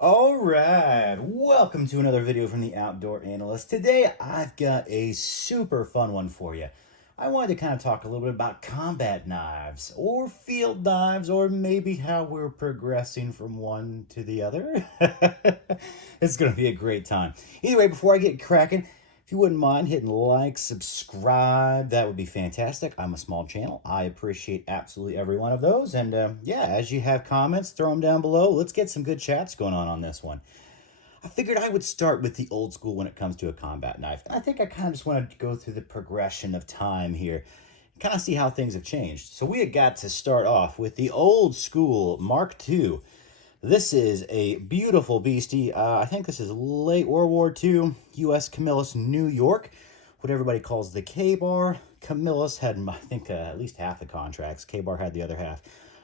All right, welcome to another video from the Outdoor Analyst. Today I've got a super fun one for you. I wanted to kind of talk a little bit about combat knives or field knives or maybe how we're progressing from one to the other. It's going to be a great time. Anyway, before I get cracking, if you wouldn't mind hitting like, subscribe, that would be fantastic. I'm a small channel. I appreciate absolutely every one of those. And yeah, as you have comments, throw them down below. Let's get some good chats going on this one. I figured I would start with the old school when it comes to a combat knife. And I think I kind of just want to go through the progression of time here, kind of see how things have changed. So we had got to start off with the old school Mark II. This is a beautiful beastie. I think this is late World War II, U.S. Camillus, New York, what everybody calls the KBAR. Camillus had, I think, at least half the contracts. KBAR had the other half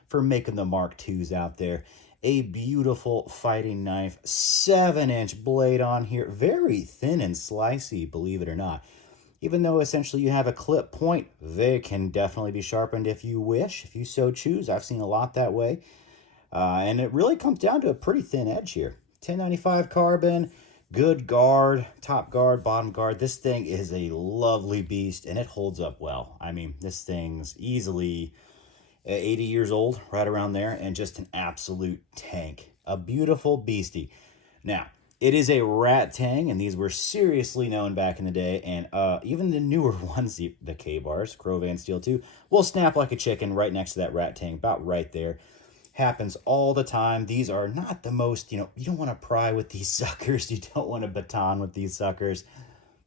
for making the Mark IIs out there. A beautiful fighting knife, 7-inch blade on here, very thin and slicey, believe it or not. Even though essentially you have a clip point, they can definitely be sharpened if you wish, if you so choose. I've seen a lot that way. And it really comes down to a pretty thin edge here. 1095 carbon, good guard, top guard, bottom guard. This thing is a lovely beast and it holds up well. I mean, this thing's easily 80 years old, right around there, and just an absolute tank. A beautiful beastie. Now, it is a rat tang, and these were seriously known back in the day, and even the newer ones, the K-bars, Crovan Steel 2, will snap like a chicken right next to that rat tang, about right there. Happens all the time. These are not the most, you don't want to pry with these suckers. You don't want to baton with these suckers.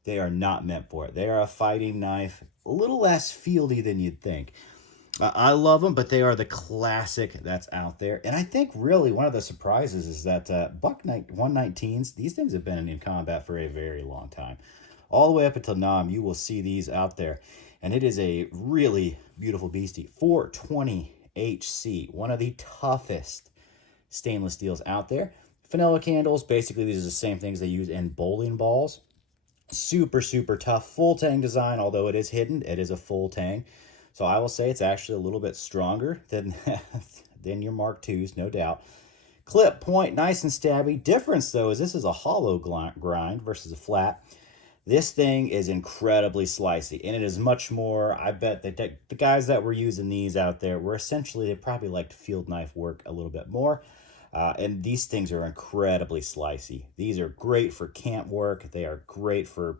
They are not meant for it. They are a fighting knife, a little less fieldy than you'd think. I love them, but they are the classic that's out there. And I think really one of the surprises is that Buck 119s, these things have been in combat for a very long time. All the way up until Nam, you will see these out there. And it is a really beautiful beastie. 420 HC, one of the toughest stainless steels out there. Vanilla candles, basically these are the same things they use in bowling balls. Super, super tough. Full tang design, although it is hidden, it is a full tang. So I will say it's actually a little bit stronger than, than your Mark IIs, no doubt. Clip point, nice and stabby. Difference, though, is this is a hollow grind versus a flat. This thing is incredibly slicey, and it is much more, I bet that the guys that were using these out there were essentially, they probably liked field knife work a little bit more. And these things are incredibly slicey. These are great for camp work. They are great for,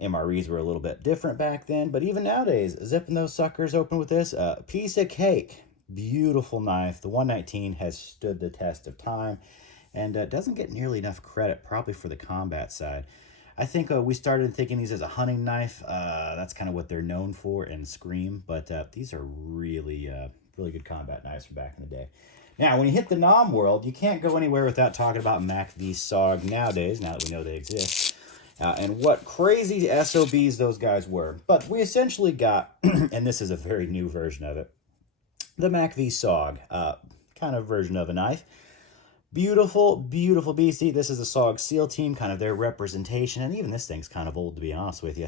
MREs were a little bit different back then, but even nowadays, zipping those suckers open with this, piece of cake. Beautiful knife. The 119 has stood the test of time and doesn't get nearly enough credit, probably for the combat side. I think we started thinking these as a hunting knife. That's kind of what they're known for in Scream, but these are really, really good combat knives from back in the day. Now, when you hit the Nam world, you can't go anywhere without talking about MACV SOG nowadays, now that we know they exist. And what crazy SOBs those guys were. But we essentially got, and this is a very new version of it, the MACV SOG, kind of version of a knife. Beautiful, beautiful beastie. This is the SOG SEAL team, kind of their representation. And even this thing's kind of old, to be honest with you.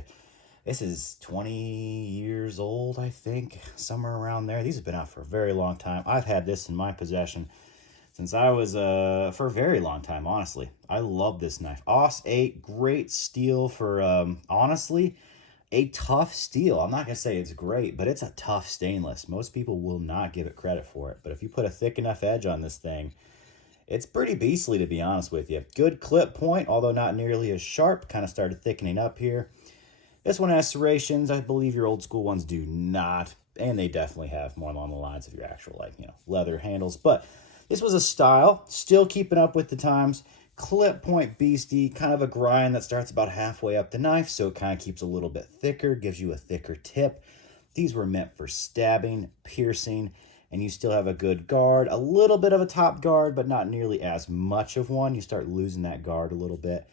This is 20 years old, I think, somewhere around there. These have been out for a very long time. I've had this in my possession since I was, for a very long time, honestly. I love this knife. AUS 8, great steel for, honestly, a tough steel. I'm not going to say it's great, but it's a tough stainless. Most people will not give it credit for it. But if you put a thick enough edge on this thing, it's pretty beastly, to be honest with you. Good clip point, although not nearly as sharp. Kind of started thickening up here. This one has serrations. I believe your old school ones do not. And they definitely have more along the lines of your actual, leather handles. But this was a style, still keeping up with the times. Clip point beastie, kind of a grind that starts about halfway up the knife, so it kind of keeps a little bit thicker, gives you a thicker tip. These were meant for stabbing, piercing, and you still have a good guard. A little bit of a top guard, but not nearly as much of one. You start losing that guard a little bit.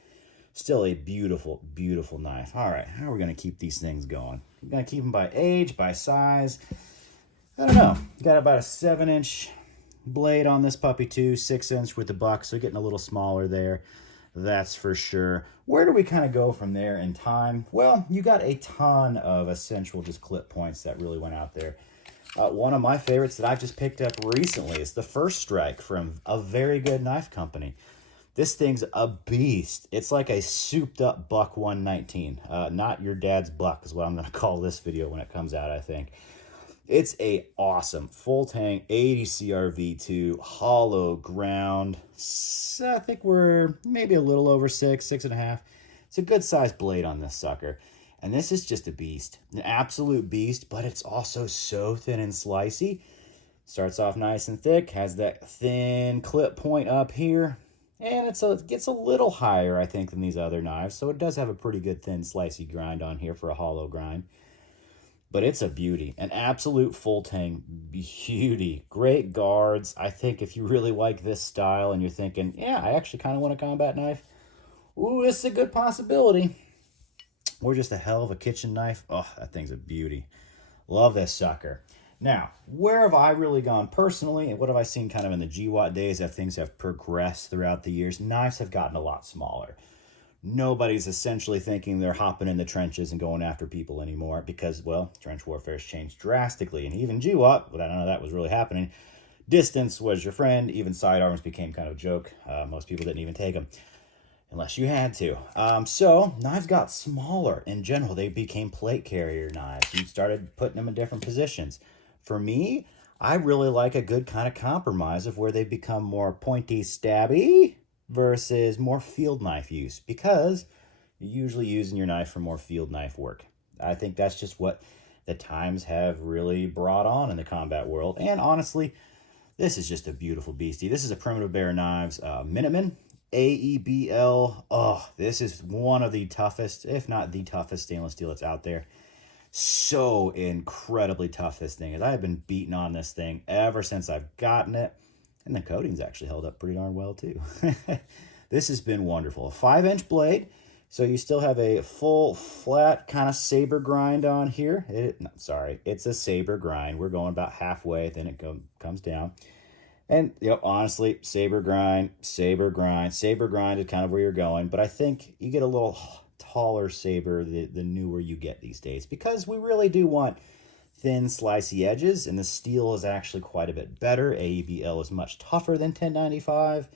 Still a beautiful, beautiful knife. All right, how are we going to keep these things going? We're going to keep them by age, by size. I don't know. Got about a 7-inch blade on this puppy too, 6-inch with the buck, so getting a little smaller there, that's for sure. Where do we kind of go from there in time? Well, you got a ton of essential just clip points that really went out there. One of my favorites that I just picked up recently is the First Strike from a very good knife company. This thing's a beast. It's like a souped up Buck 119. Not your dad's buck is what I'm going to call this video when it comes out, I think. It's a awesome full tank 80 CRV2 hollow ground. I think we're maybe a little over 6.5. It's a good sized blade on this sucker. And this is just a beast, an absolute beast, but it's also so thin and slicey. Starts off nice and thick, has that thin clip point up here. And it gets a little higher, I think, than these other knives. So it does have a pretty good thin slicey grind on here for a hollow grind. But it's a beauty, an absolute full tang beauty. Great guards. I think if you really like this style and you're thinking, yeah, I actually kind of want a combat knife, ooh, it's a good possibility. Or just a hell of a kitchen knife. Oh, that thing's a beauty. Love this sucker. Now, where have I really gone personally, and what have I seen kind of in the GWAT days as things have progressed throughout the years? Knives have gotten a lot smaller. Nobody's essentially thinking they're hopping in the trenches and going after people anymore because, well, trench warfare has changed drastically. And even GWAT, without none of that was really happening, distance was your friend. Even sidearms became kind of a joke. Most people didn't even take them unless you had to. So knives got smaller. In general, they became plate carrier knives. You started putting them in different positions. For me, I really like a good kind of compromise of where they become more pointy, stabby versus more field knife use, because you're usually using your knife for more field knife work. I think that's just what the times have really brought on in the combat world. And honestly, this is just a beautiful beastie. This is a Primitive Bear Knives Minuteman AEBL. Oh, this is one of the toughest, if not the toughest stainless steel that's out there. So incredibly tough this thing is. I have been beating on this thing ever since I've gotten it. And the coating's actually held up pretty darn well too. This has been wonderful. A 5-inch blade. So you still have a full flat kind of saber grind on here. It's a saber grind. We're going about halfway, then it comes down. And honestly, saber grind is kind of where you're going. But I think you get a little taller saber the newer you get these days, because we really do want thin slicey edges, and the steel is actually quite a bit better. AEBL is much tougher than 1095.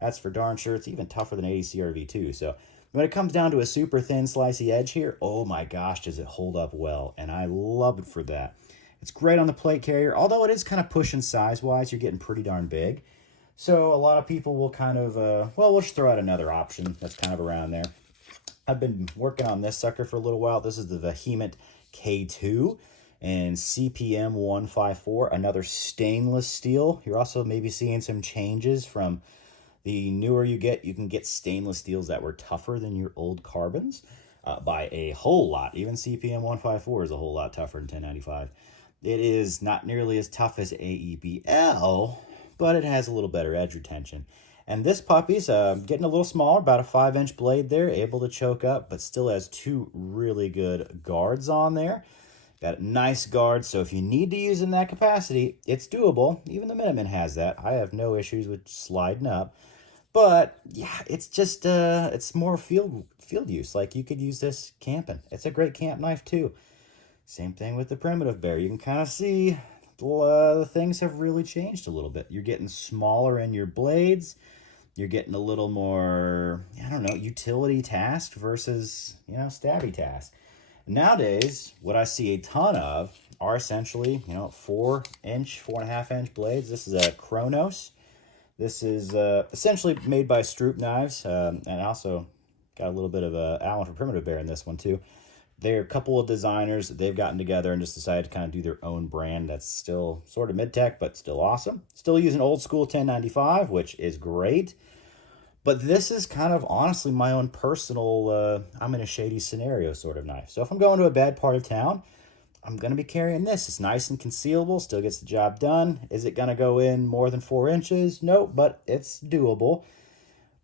That's for darn sure. It's even tougher than 80 CRV2. So when it comes down to a super thin slicey edge here, oh my gosh, does it hold up well, and I love it for that. It's great on the plate carrier, although it is kind of pushing size-wise. You're getting pretty darn big. So a lot of people will kind of, well, we'll just throw out another option that's kind of around there. I've been working on this sucker for a little while. This is the Vehement K2 and CPM 154, another stainless steel. You're also maybe seeing some changes from the newer you can get stainless steels that were tougher than your old carbons by a whole lot. Even CPM 154 is a whole lot tougher than 1095. It is not nearly as tough as AEBL, but it has a little better edge retention. And this puppy's getting a little smaller, about a 5-inch blade there, able to choke up, but still has 2 really good guards on there. Got nice guards, so if you need to use in that capacity, it's doable. Even the Minuteman has that. I have no issues with sliding up. But yeah, it's just it's more field use. Like, you could use this camping. It's a great camp knife too. Same thing with the Primitive Bear. You can kind of see things have really changed a little bit. You're getting smaller in your blades. You're getting a little more, I don't know, utility task versus, stabby task. Nowadays, what I see a ton of are essentially, 4-inch, 4.5-inch blades. This is a Kronos. This is essentially made by Stroop Knives, and also got a little bit of Allen for Primitive Bear in this one too. They're a couple of designers. They've gotten together and just decided to kind of do their own brand that's still sort of mid-tech, but still awesome. Still using old school 1095, which is great. But this is kind of honestly my own personal, I'm in a shady scenario sort of knife. So if I'm going to a bad part of town, I'm going to be carrying this. It's nice and concealable, still gets the job done. Is it going to go in more than 4 inches? Nope, but it's doable.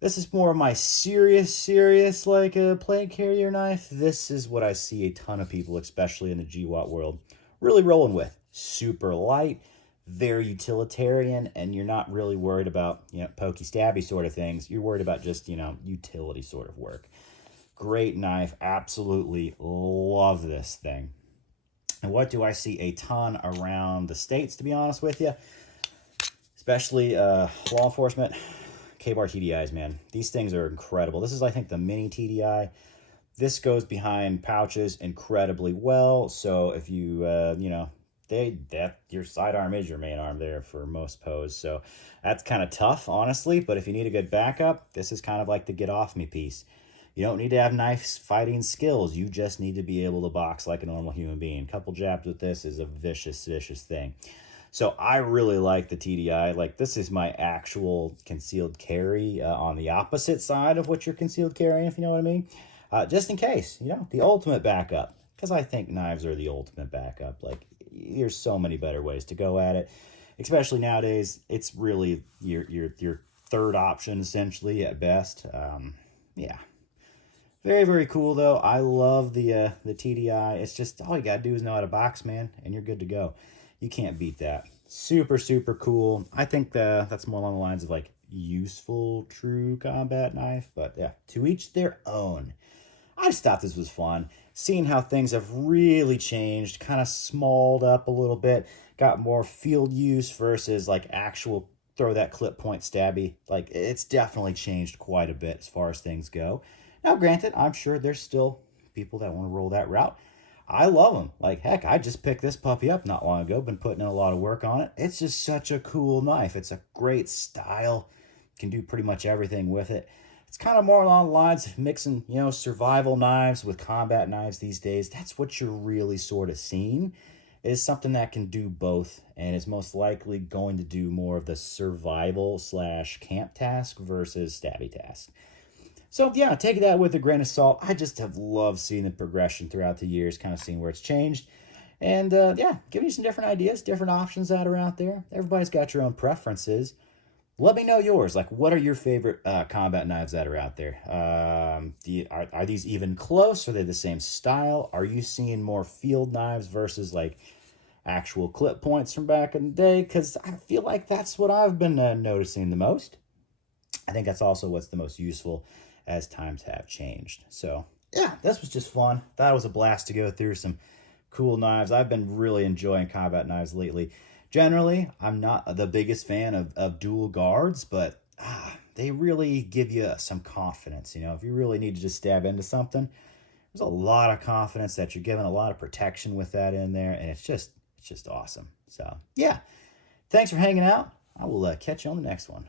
This is more of my serious, like a plate carrier knife. This is what I see a ton of people, especially in the GWAT world, really rolling with. Super light, very utilitarian, and you're not really worried about, pokey stabby sort of things. You're worried about just, utility sort of work. Great knife. Absolutely love this thing. And what do I see a ton around the States, to be honest with you? Especially law enforcement, KBAR TDIs, man. These things are incredible. This is, I think, the mini TDI. This goes behind pouches incredibly well. So if you, your sidearm is your main arm there for most pose. So that's kind of tough, honestly. But if you need a good backup, this is kind of like the get off me piece. You don't need to have nice fighting skills. You just need to be able to box like a normal human being. A couple jabs with this is a vicious, vicious thing. So I really like the TDI. Like, this is my actual concealed carry on the opposite side of what you're concealed carrying, if you know what I mean. Just in case, the ultimate backup. Because I think knives are the ultimate backup. Like, there's so many better ways to go at it. Especially nowadays, it's really your third option, essentially, at best. Yeah. Very, very cool, though. I love the TDI. It's just, all you got to do is know how to box, man, and you're good to go. You can't beat that. Super, super cool. I think that's more along the lines of, like, useful, true combat knife. But, yeah, to each their own. I just thought this was fun. Seeing how things have really changed, kind of smalled up a little bit, got more field use versus, like, actual throw that clip point stabby. Like, it's definitely changed quite a bit as far as things go. Now, granted, I'm sure there's still people that want to roll that route. I love them. Like, heck, I just picked this puppy up not long ago. Been putting in a lot of work on it. It's just such a cool knife. It's a great style. Can do pretty much everything with it. It's kind of more along the lines of mixing, survival knives with combat knives these days. That's what you're really sort of seeing, is something that can do both and is most likely going to do more of the survival / camp task versus stabby task. So, yeah, take that with a grain of salt. I just have loved seeing the progression throughout the years, kind of seeing where it's changed. And, giving you some different ideas, different options that are out there. Everybody's got your own preferences. Let me know yours. Like, what are your favorite combat knives that are out there? Are these even close? Are they the same style? Are you seeing more field knives versus, like, actual clip points from back in the day? Because I feel like that's what I've been noticing the most. I think that's also what's the most useful as times have changed. So, yeah, this was just fun. Thought it was a blast to go through some cool knives. I've been really enjoying combat knives lately. Generally, I'm not the biggest fan of dual guards, but they really give you some confidence. If you really need to just stab into something, there's a lot of confidence that you're given, a lot of protection with that in there, and it's just awesome. So, yeah, thanks for hanging out. I will catch you on the next one.